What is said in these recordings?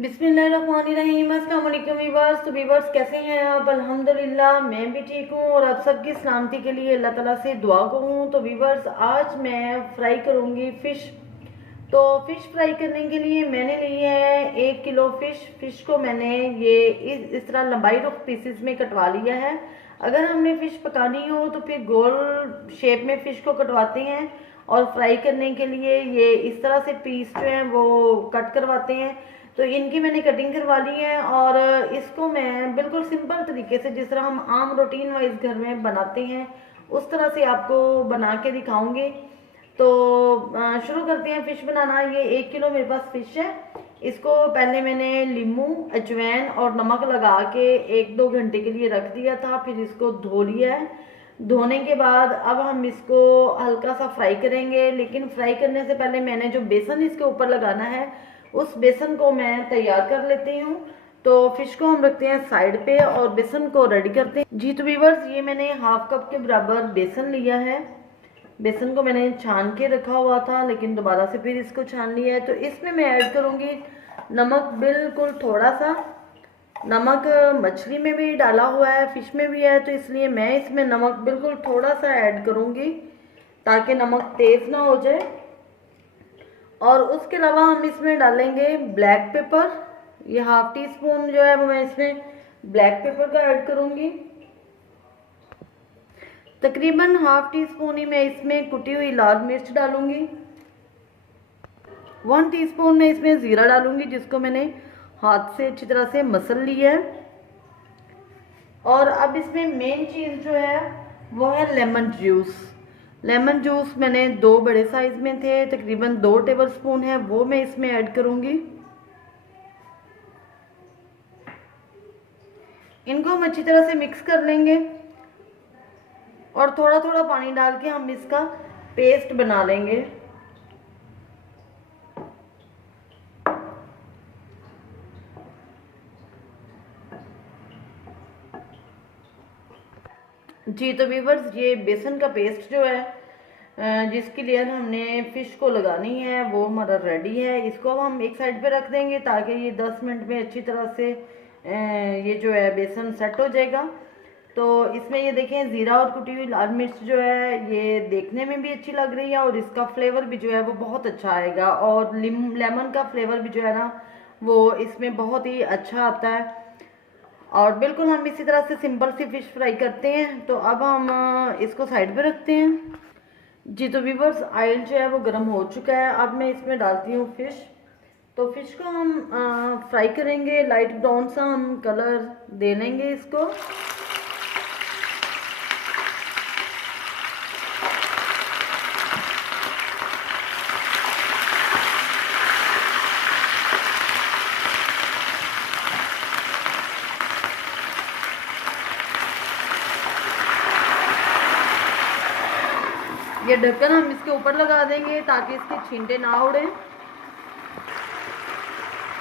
बिस्मिल्लाहिर्रहमानिर्रहीम। अस्सलाम वालेकुम वीवर्स। तो वीवर्स कैसे हैं आप? अल्हम्दुलिल्लाह मैं भी ठीक हूँ और आप सबकी सलामती के लिए अल्लाह ताला से दुआ करूँ। तो वीवर्स आज मैं फ्राई करूँगी फ़िश। तो फ़िश फ्राई करने के लिए मैंने ली है 1 किलो फ़िश को मैंने ये इस तरह लंबाई रुख पीसेस में कटवा लिया है। अगर हमने फ़िश पकानी हो तो फिर गोल शेप में फ़िश को कटवाते हैं और फ्राई करने के लिए ये इस तरह से पीस जो हैं वो कट करवाते हैं। तो इनकी मैंने कटिंग करवा ली है और इसको मैं बिल्कुल सिंपल तरीके से जिस तरह हम आम रूटीन वाइज घर में बनाते हैं उस तरह से आपको बना के दिखाऊंगी। तो शुरू करते हैं फ़िश बनाना। ये 1 किलो मेरे पास फ़िश है। इसको पहले मैंने नींबू अजवाइन और नमक लगा के 1-2 घंटे के लिए रख दिया था, फिर इसको धो लिया है। धोने के बाद अब हम इसको हल्का सा फ्राई करेंगे, लेकिन फ्राई करने से पहले मैंने जो बेसन इसके ऊपर लगाना है उस बेसन को मैं तैयार कर लेती हूँ। तो फिश को हम रखते हैं साइड पे और बेसन को रेडी करते हैं। जी तो व्यूअर्स ये मैंने 1/2 कप के बराबर बेसन लिया है। बेसन को मैंने छान के रखा हुआ था लेकिन दोबारा से फिर इसको छान लिया है। तो इसमें मैं ऐड करूँगी नमक, बिल्कुल थोड़ा सा नमक। मछली में भी डाला हुआ है, फिश में भी है, तो इसलिए मैं इसमें नमक बिल्कुल थोड़ा सा ऐड करूँगी ताकि नमक तेज़ ना हो जाए। और उसके अलावा हम इसमें डालेंगे ब्लैक पेपर। ये 1/2 टीस्पून जो है वो मैं इसमें ब्लैक पेपर का ऐड करूँगी। तकरीबन 1/2 टीस्पून ही मैं इसमें कुटी हुई लाल मिर्च डालूंगी। 1 टीस्पून मैं इसमें ज़ीरा डालूंगी जिसको मैंने हाथ से अच्छी तरह से मसल लिया है। और अब इसमें मेन चीज़ जो है वो है लेमन जूस। लेमन जूस मैंने 2 बड़े साइज में थे, तकरीबन 2 टेबलस्पून है, वो मैं इसमें ऐड करूँगी। इनको हम अच्छी तरह से मिक्स कर लेंगे और थोड़ा थोड़ा पानी डाल के हम इसका पेस्ट बना लेंगे। जी तो व्यूअर्स ये बेसन का पेस्ट जो है जिसकी लेयर हमने फ़िश को लगानी है वो हमारा रेडी है। इसको हम एक साइड पे रख देंगे ताकि ये 10 मिनट में अच्छी तरह से ये जो है बेसन सेट हो जाएगा। तो इसमें ये देखें ज़ीरा और कुटी हुई लाल मिर्च जो है ये देखने में भी अच्छी लग रही है और इसका फ्लेवर भी जो है वो बहुत अच्छा आएगा और लेमन का फ्लेवर भी जो है ना वो इसमें बहुत ही अच्छा आता है। और बिल्कुल हम इसी तरह से सिंपल सी फ़िश फ्राई करते हैं। तो अब हम इसको साइड पे रखते हैं। जी तो व्यूअर्स ऑयल जो है वो गर्म हो चुका है। अब मैं इसमें डालती हूँ फ़िश। तो फ़िश को हम फ्राई करेंगे, लाइट ब्राउन सा हम कलर दे लेंगे इसको। ये ढक्कन हम इसके ऊपर लगा देंगे ताकि इसके छींटे ना उड़े।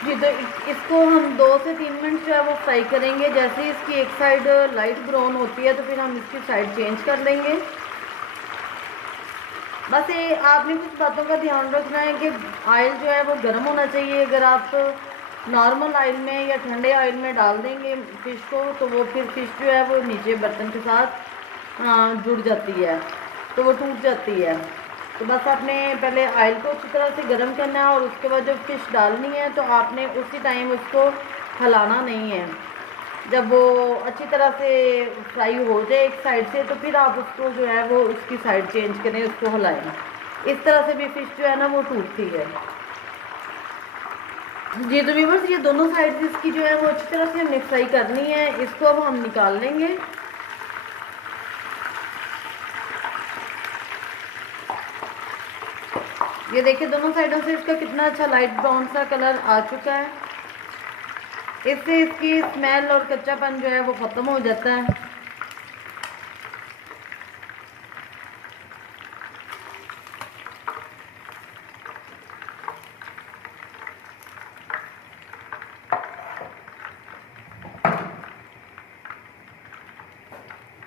जी तो इसको हम 2 से 3 मिनट जो है वो फ्राई करेंगे। जैसे ही इसकी एक साइड लाइट ब्राउन होती है तो फिर हम इसकी साइड चेंज कर लेंगे। बस ये आपने कुछ बातों का ध्यान रखना है कि ऑयल जो है वो गर्म होना चाहिए। अगर आप नॉर्मल ऑयल में या ठंडे ऑयल में डाल देंगे फ़िश को तो वो फिर फ़िश जो है वो नीचे बर्तन के साथ जुड़ जाती है, तो वो टूट जाती है। तो बस आपने पहले ऑयल को अच्छी तरह से गर्म करना है और उसके बाद जब फ़िश डालनी है तो आपने उसी टाइम उसको हिलाना नहीं है। जब वो अच्छी तरह से फ्राई हो जाए एक साइड से तो फिर आप उसको जो है वो उसकी साइड चेंज करें, उसको हिलाएं। इस तरह से भी फ़िश जो है ना वो टूटती है। जी तो व्यूअर्स ये दोनों साइड इसकी जो है वो अच्छी तरह से हमने फ्राई करनी है। इसको अब हम निकाल लेंगे। ये देखिए दोनों साइडों से इसका कितना अच्छा लाइट ब्राउन सा कलर आ चुका है। इससे इसकी स्मेल और कच्चापन जो है वो ख़त्म हो जाता है।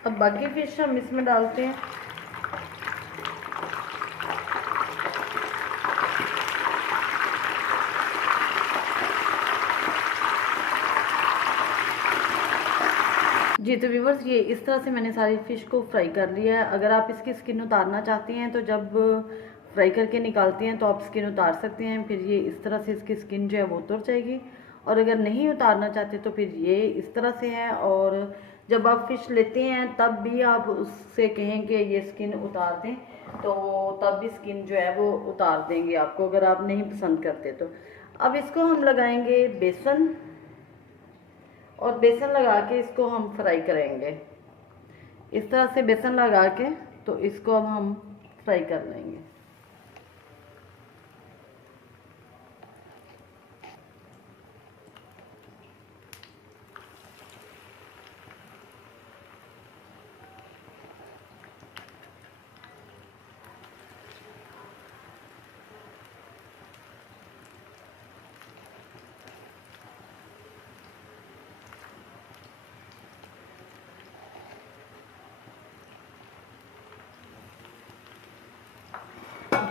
अब बाकी फ़िश हम इसमें डालते हैं। जी तो व्यूवर्स, ये इस तरह से मैंने सारी फ़िश को फ्राई कर लिया है। अगर आप इसकी स्किन उतारना चाहते हैं तो जब फ्राई करके निकालते हैं तो आप स्किन उतार सकते हैं, फिर ये इस तरह से इसकी स्किन जो है वो उतर जाएगी। और अगर नहीं उतारना चाहते तो फिर ये इस तरह से है। और जब आप फ़िश लेते हैं तब भी आप उससे कहें कि ये स्किन उतार दें, तो तब भी स्किन जो है वो उतार देंगे आपको, अगर आप नहीं पसंद करते तो। अब इसको हम लगाएंगे बेसन, और बेसन लगा के इसको हम फ्राई करेंगे। इस तरह से बेसन लगा के तो इसको अब हम फ्राई कर लेंगे।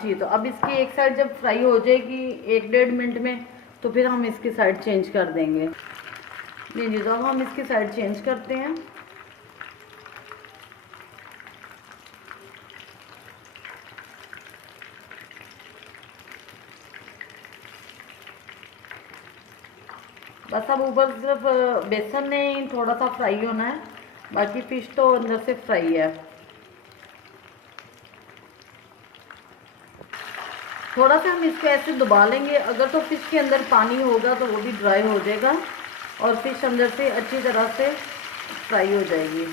जी तो अब इसकी एक साइड जब फ्राई हो जाएगी 1-1.5 मिनट में, तो फिर हम इसकी साइड चेंज कर देंगे। जी तो अब हम इसकी साइड चेंज करते हैं। बस अब ऊपर सिर्फ बेसन ने थोड़ा सा फ्राई होना है, बाकी फ़िश तो अंदर से फ्राई है। थोड़ा सा हम इसको ऐसे दबा लेंगे, अगर तो फ़िश के अंदर पानी होगा तो वो भी ड्राई हो जाएगा और फ़िश अंदर से अच्छी तरह से फ्राई हो जाएगी।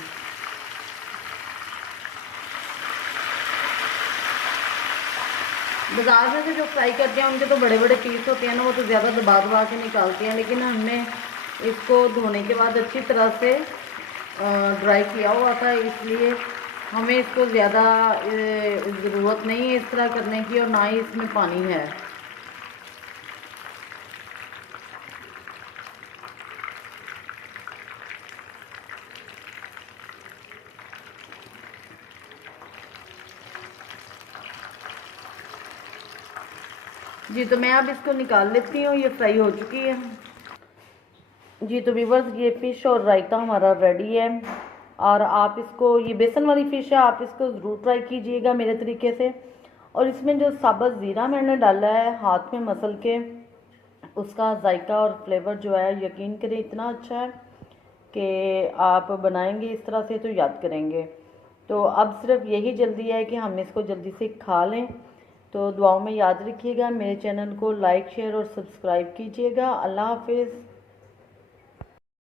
बाज़ार में से जो फ्राई करते हैं उनके तो बड़े बड़े पीस होते हैं ना, वो तो ज़्यादा दबा दबा के निकालते हैं, लेकिन हमने इसको धोने के बाद अच्छी तरह से ड्राई किया हुआ था, इसलिए हमें इसको ज़्यादा ज़रूरत नहीं है इस तरह करने की, और ना ही इसमें पानी है। जी तो मैं अब इसको निकाल लेती हूँ, ये फ्राई हो चुकी है। जी तो व्यूवर्स, ये फ़िश और रायता हमारा रेडी है। और आप इसको, ये बेसन वाली फ़िश है, आप इसको ज़रूर ट्राई कीजिएगा मेरे तरीके से। और इसमें जो साबुत ज़ीरा मैंने डाला है हाथ में मसल के, उसका जायका और फ्लेवर जो है यकीन करें इतना अच्छा है कि आप बनाएंगे इस तरह से तो याद करेंगे। तो अब सिर्फ यही जल्दी है कि हम इसको जल्दी से खा लें। तो दुआओं में याद रखिएगा, मेरे चैनल को लाइक शेयर और सब्सक्राइब कीजिएगा। अल्लाह हाफिज़।